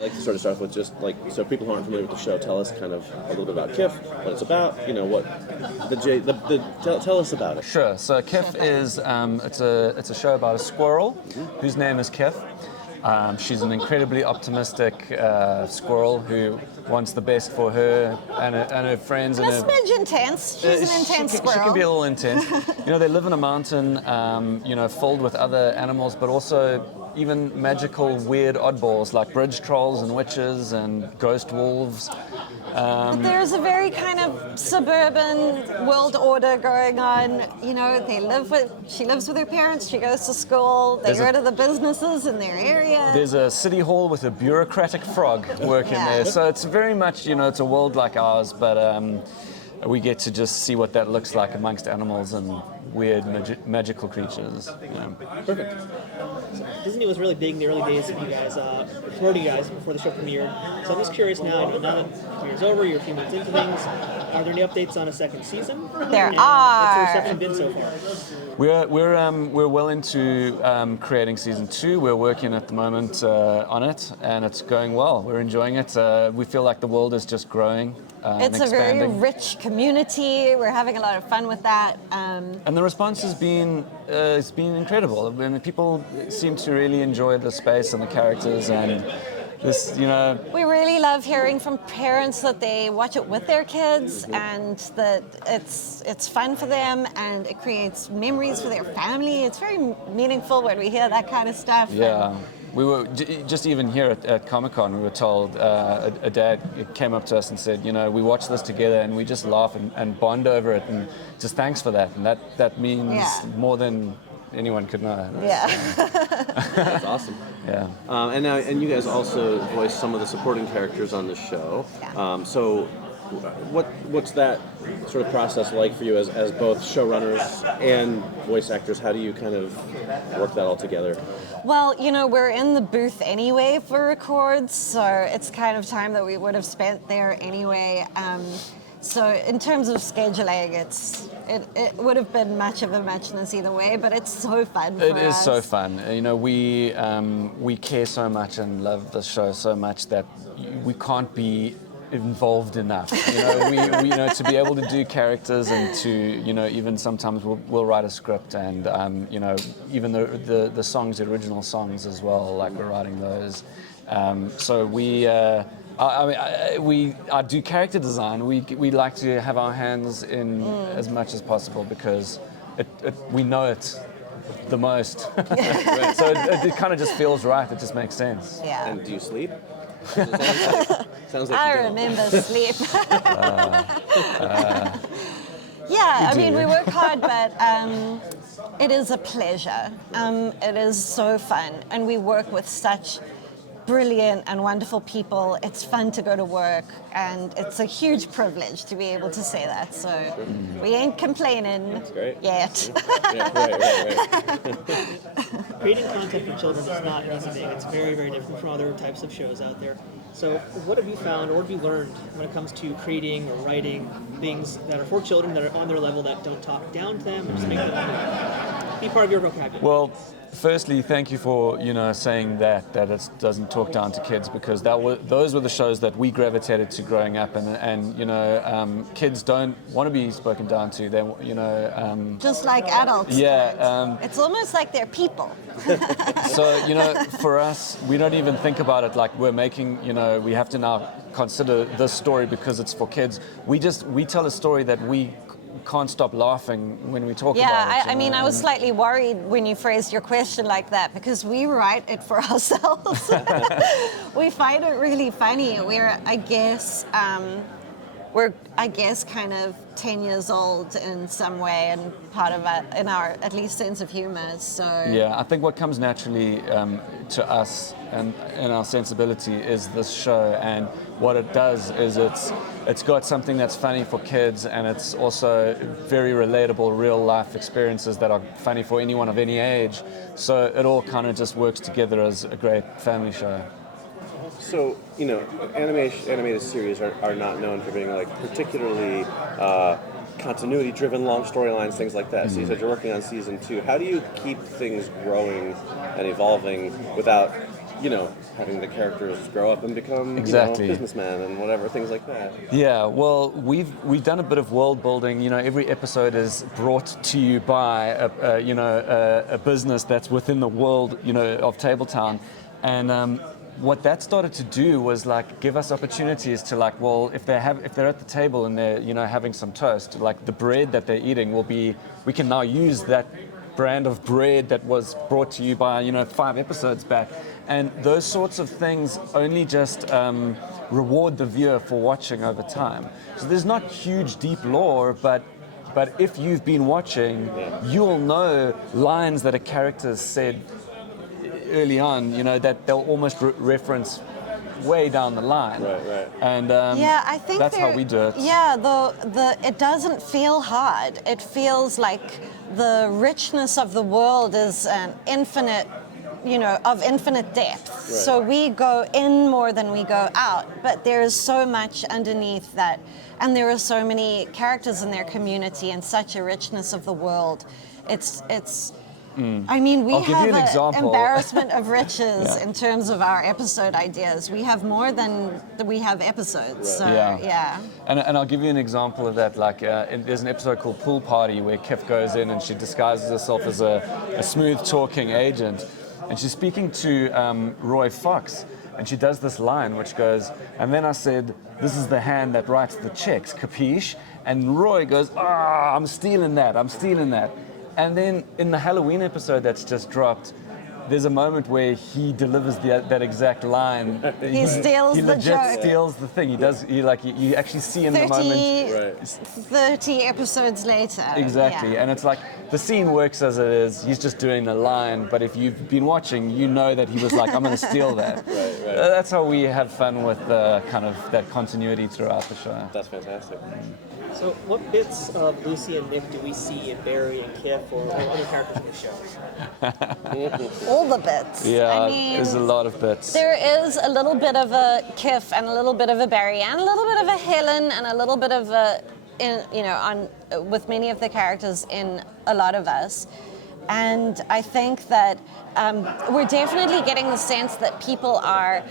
I'd like to sort of start off with just like, so people who aren't familiar with the show, tell us kind of a little bit about Kiff, what it's about, what tell us about it. Sure. So Kiff is it's a show about a squirrel whose name is Kiff. She's an incredibly optimistic squirrel who wants the best for her and her friends. A smidge intense. She's an intense squirrel. She can be a little intense. They live in a mountain, filled with other animals, but also even magical, weird oddballs like bridge trolls and witches and ghost wolves. But there's a very kind of suburban world order going on. She lives with her parents, she goes to school, they go to the businesses in their area. There's a city hall with a bureaucratic frog working there. So it's very much, it's a world like ours, but we get to just see what that looks like amongst animals and weird magical creatures. Perfect. So Disney was really big in the early days of you guys, promoting you guys before the show premiered. So I'm just curious now that the premiere's over, you're a few months into things, are there any updates on a second season? There are. What's the reception been so far? We're well into creating season 2. We're working at the moment on it, and it's going well. We're enjoying it. We feel like the world is just growing. It's a very rich community. We're having a lot of fun with that. And the response has been it's been incredible. People seem to really enjoy the space and the characters and this, We really love hearing from parents that they watch it with their kids and that it's fun for them and it creates memories for their family. It's very meaningful when we hear that kind of stuff. Yeah. We were just even here at Comic-Con. We were told a dad came up to us and said, we watch this together and we just laugh and bond over it, and just thanks for that. And that means more than anyone could know. Yeah. That's awesome. Yeah. And you guys also voice some of the supporting characters on the show. Yeah. So what's that sort of process like for you as both showrunners and voice actors? How do you kind of work that all together? Well, we're in the booth anyway for records, so it's kind of time that we would have spent there anyway. So in terms of scheduling, it would have been much of a muchness either way, but it's so fun for us. It is so fun. We care so much and love the show so much that we can't be involved enough. We to be able to do characters and to even sometimes we'll write a script and even the songs, the original songs as well, like we're writing those. So we do character design. We like to have our hands in as much as possible because we know it the most. So it kind of just feels right. It just makes sense. Yeah. And do you sleep? Sounds like I remember sleep. We work hard, but it is a pleasure. It is so fun, and we work with such brilliant and wonderful people. It's fun to go to work, and it's a huge privilege to be able to say that. So we ain't complaining. That's great. Yet. Right. Creating content for children is not an easy thing. It's very, very different from other types of shows out there. So what have you found, or what have you learned when it comes to creating or writing things that are for children, that are on their level, that don't talk down to them, and just make them be part of your vocabulary? Well, firstly, thank you for saying that it doesn't talk down to kids, because those were the shows that we gravitated to growing up, and kids don't want to be spoken down to. They just like adults. Yeah. It's almost like they're people. So for us, we don't even think about it like we're making. We have to now consider this story because it's for kids. We tell a story that we can't stop laughing when we talk about it. I was slightly worried when you phrased your question like that, because we write it for ourselves. We find it really funny. We're kind of 10 years old in some way, and part of it in our at least sense of humor. So yeah, I think what comes naturally to us and in our sensibility is this show, and what it does is it's got something that's funny for kids, and it's also very relatable real life experiences that are funny for anyone of any age. So it all kind of just works together as a great family show. So, animated series are not known for being like particularly continuity-driven, long storylines, things like that. So you said you're working on season 2. How do you keep things growing and evolving without having the characters grow up and become Exactly. businessmen and whatever, things like that. Yeah, well, we've done a bit of world building. Every episode is brought to you by a business that's within the world, of Tabletown, and what that started to do was like give us opportunities to like, well, if they're at the table and they're having some toast, like the bread that they're eating we can now use that brand of bread that was brought to you by 5 episodes back, and those sorts of things only just reward the viewer for watching over time. So there's not huge deep lore, but if you've been watching, you'll know lines that a character said early on, that they'll almost reference way down the line. Right. And I think that's how we do it. Yeah, it doesn't feel hard. It feels like the richness of the world is an infinite, of infinite depth. Right. So we go in more than we go out, but there is so much underneath that, and there are so many characters in their community and such a richness of the world. It's. I mean, we I'll give you have an an example. embarrassment of riches in terms of our episode ideas. We have more than we have episodes. So, yeah. And I'll give you an example of that. Like, there's an episode called Pool Party where Kiff goes in and she disguises herself as a smooth-talking agent. And she's speaking to Roy Fox. And she does this line which goes, and then I said, this is the hand that writes the checks, capiche? And Roy goes, I'm stealing that. And then in the Halloween episode that's just dropped, there's a moment where he delivers that exact line. He steals he the legit joke. steals the thing. You actually see in the moment. 30 episodes later. Exactly, Yeah. and it's like the scene works as it is. He's just doing the line, but if you've been watching, you know that he was like, "I'm going to steal that." Right. That's how we have fun with kind of that continuity throughout the show. That's fantastic. So, what bits of Lucy and Nick do we see in Barry and Kiff or other characters in the show? All the bits. Yeah, I mean, there's a lot of bits. there is a little bit of a Kiff and a little bit of a Barry and a little bit of a Helen and a little bit of a, with many of the characters in A Lot of Us. And I think that we're definitely getting the sense that people are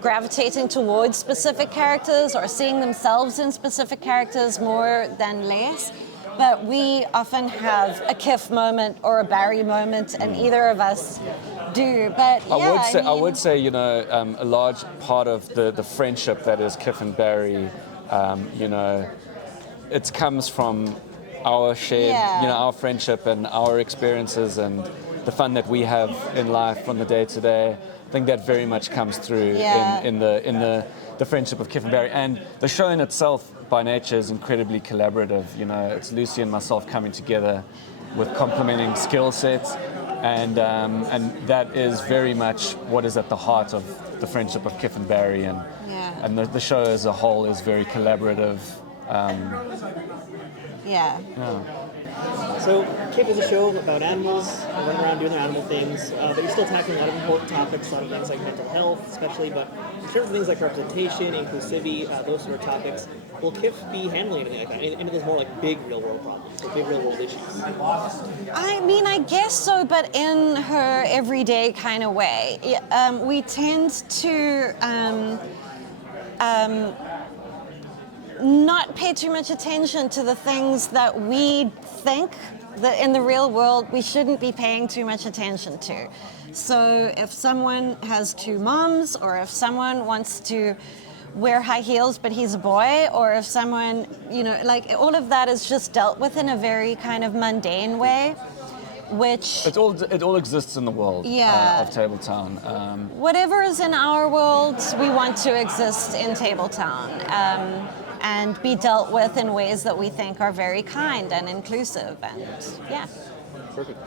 gravitating towards specific characters or seeing themselves in specific characters more than less. But we often have a Kiff moment or a Barry moment, and either of us do. But yeah, I would say, a large part of the friendship that is Kiff and Barry, it comes from our shared, our friendship and our experiences and the fun that we have in life from the day to day. I think that very much comes through in the friendship of Kiff and Barry. And the show in itself, by nature, is incredibly collaborative. It's Lucy and myself coming together with complementing skill sets, and that is very much what is at the heart of the friendship of Kiff and Barry. And the show as a whole is very collaborative. So, Kiff is a show about animals, running around doing their animal things, but you're still tackling a lot of important topics, a lot of things like mental health, especially, but in terms of things like representation, inclusivity, those sort of topics, will Kiff be handling anything like that? Any of those more like big real world problems, or big real world issues? I mean, I guess so, but in her everyday kind of way. We tend to not pay too much attention to the things that we think that in the real world we shouldn't be paying too much attention to. So if someone has 2 moms, or if someone wants to wear high heels but he's a boy, or if someone, all of that is just dealt with in a very kind of mundane way, which... It all exists in the world of Tabletown. Whatever is in our world, we want to exist in Tabletown. And be dealt with in ways that we think are very kind and inclusive, and Perfect.